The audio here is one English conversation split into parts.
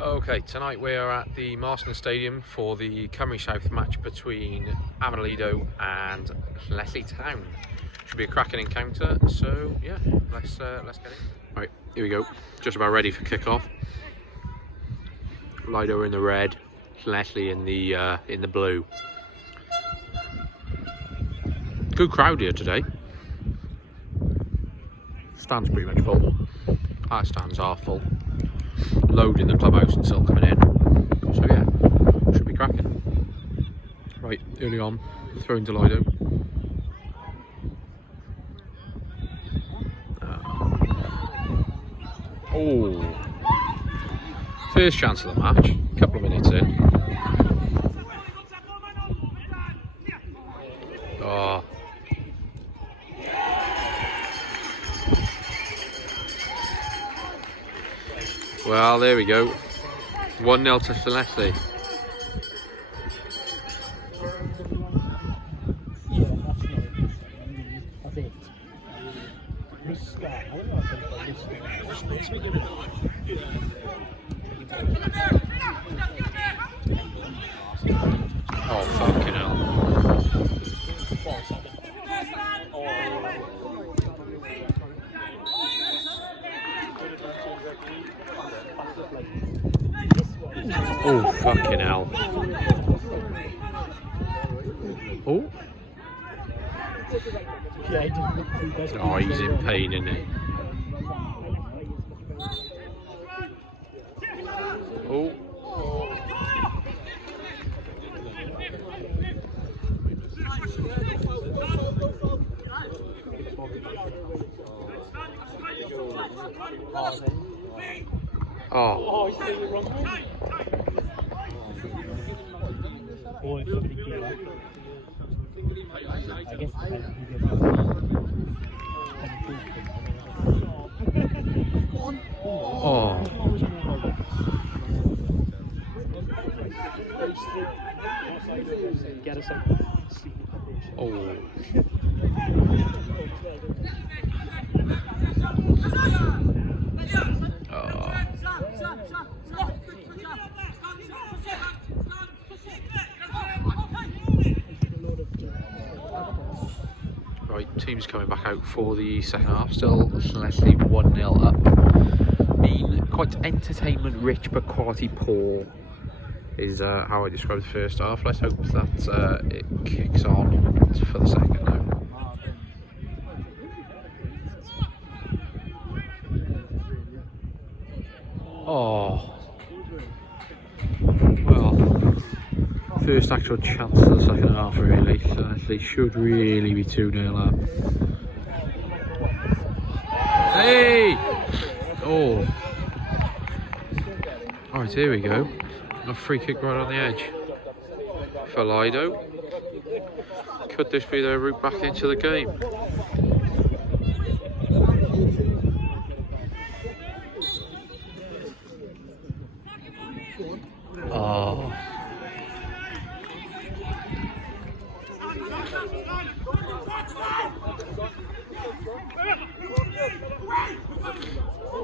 Okay, tonight we are at the Marston Stadium for the Cymru South match between Afan Lido and Llanelli Town. Should be a cracking encounter, so yeah, let's get it. Right, here we go. Just about ready for kick-off. Lido in the red, Llanelli in the blue. Good crowd here today. Stands pretty much full. Our stands are full. Load in the clubhouse and still coming in. So yeah, should be cracking. Right, early on, thrown to Lido. Oh, first chance of the match. Couple of minutes in. Oh. Well, there we go. 1-0 to Llanelli. Oh, fucking hell. Oh, fucking hell. Oh. Oh, he's in pain, isn't he? Oh. Oh. Oh. Oh. Right, team's coming back out for the second half. Still Llanelli 1-0 up. Been quite entertainment rich but quality poor is how I describe the first half. Let's hope that it kicks on for the second now. Oh, well, first actual chance of the second half really, so they should really be 2-0 up. Hey! Oh. Alright, here we go. A free kick right on the edge for Lido. Could this be their route back into the game? Oh.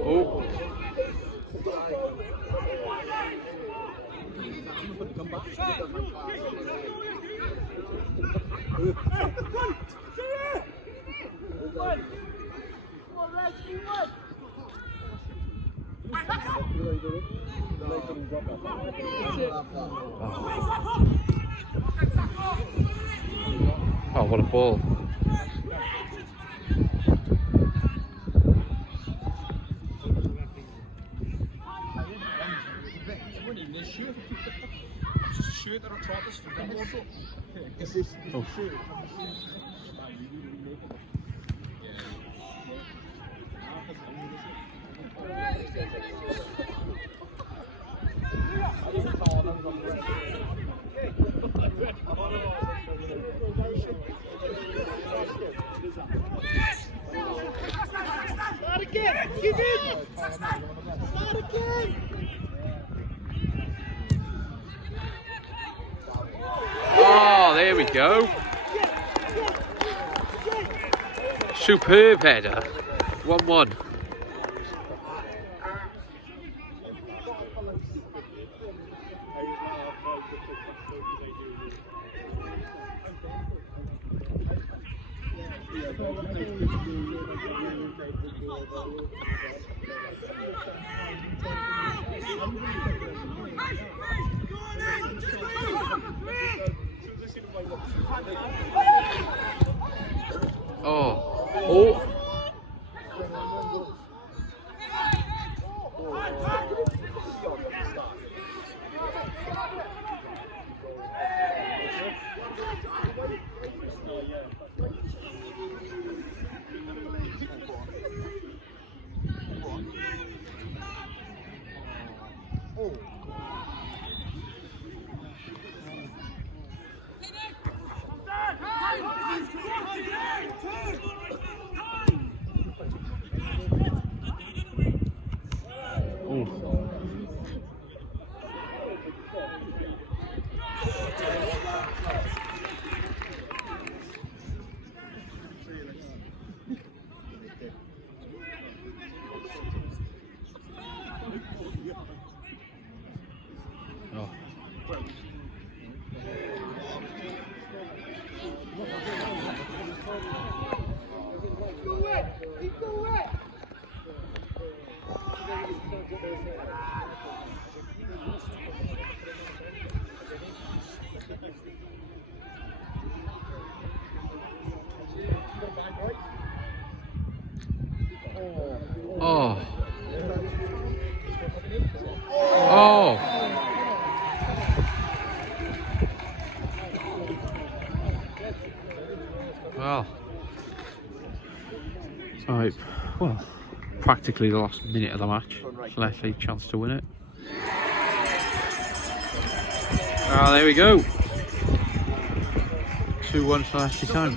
Oh. Oh, what a ball. Oh. Start again! Give in! Start again! Oh, there we go. Superb header. 1-1. Oh. Oh. Oh. Oh. Well. Right. Well, practically the last minute of the match. Llanelli chance to win it. Ah, there we go. 2-1 Llanelli Town.